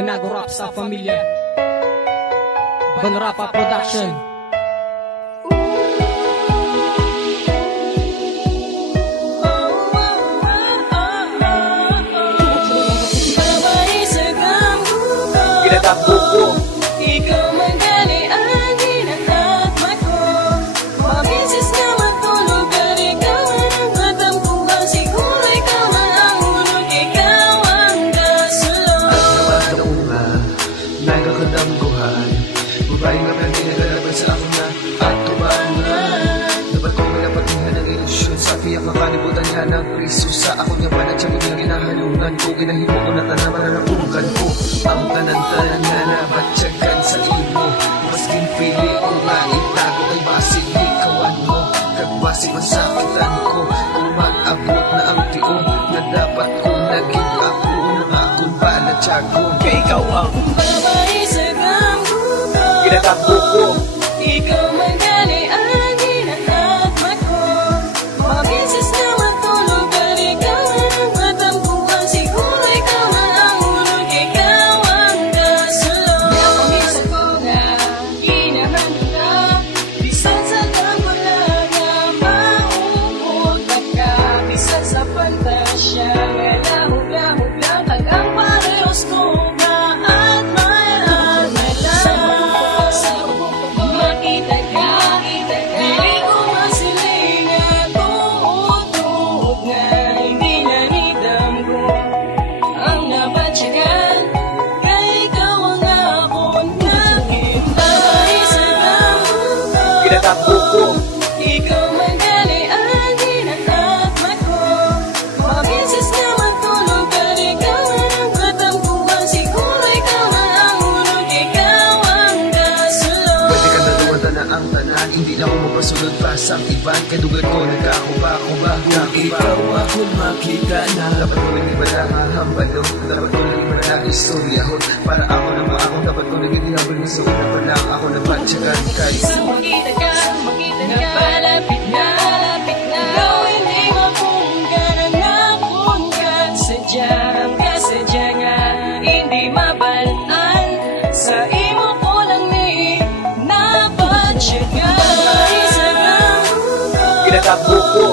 Banago Rap sa pamilya, Banrapa Production. Tinatakbo ko, ikaw magali ang ginakatma ko. Mabisis na matulog at ikaw ang matampuhan. Siguro ikaw ang hulog, ikaw ang kasulong. at naman ako nga nagkakadamguhan. Babaeng nga pinagalaban sa ako na at tubangan. Dapat kong malapatihan ng ilusyon sa tiyak na kalibutan niya ng Kristo. Sa ako niya panatsyang niyang ginahalungan ko. Ginahimo ko na tanaman na napukan ko. Ang tanan-tanan nga nabatsyagan sa imo. Masking pili ko nga itago ay basig ikawan mo. Kagbasig masakitan ko. Kung mag-abot na ang tiong na dapat ko naging ako ng akong panatyagon. Kaya ikaw ang Babae sa kampo ko, tinatakbo ko. ikaw magali ang ginakatma ko. Mabisis na matulog at ikaw ang matampuhan. Siguro ikaw ang hulog, ikaw ang kasulong. Napamisan ko na ginahan ka. Bisan sa kampo lang na mauutak ka. Bisan sa pantasya nga lahog-lahog lang tagang parehos ko na at mahal na lang. Makita ka, hindi ko masiling at tuot-tuot nga hindi nanidam ko ang nabatsyagan. Kaya ikaw ang akong nakintay sa kampo ko. Tinatakbo ko. Ikaw magali ang ginakatma ko. Mabisis na matulog at ikaw ang matampuhan. Siguro ikaw ang hulog, ikaw ang kasulong. Pwede ka naluwatan na ang tanan. Hindi na ako mapasunod pa sa iban. Kadugan ko nagkakuba-kuba. Kung ikaw ako makita na dapat ko naging bala hahambalo. Dapat ko naging bala istoryahon. Para ako na maakong dapat ko naging hinabal na sa una pa lang ako nagpatsyagan kay Makita ka, napalapit na, gawin di mapunggan, napunggan. Sadyang kasadya nga, hindi mabalaan. Sa imo ko lang ni nabatsyagan. Babae sa kampo ko, tinatakbo ko.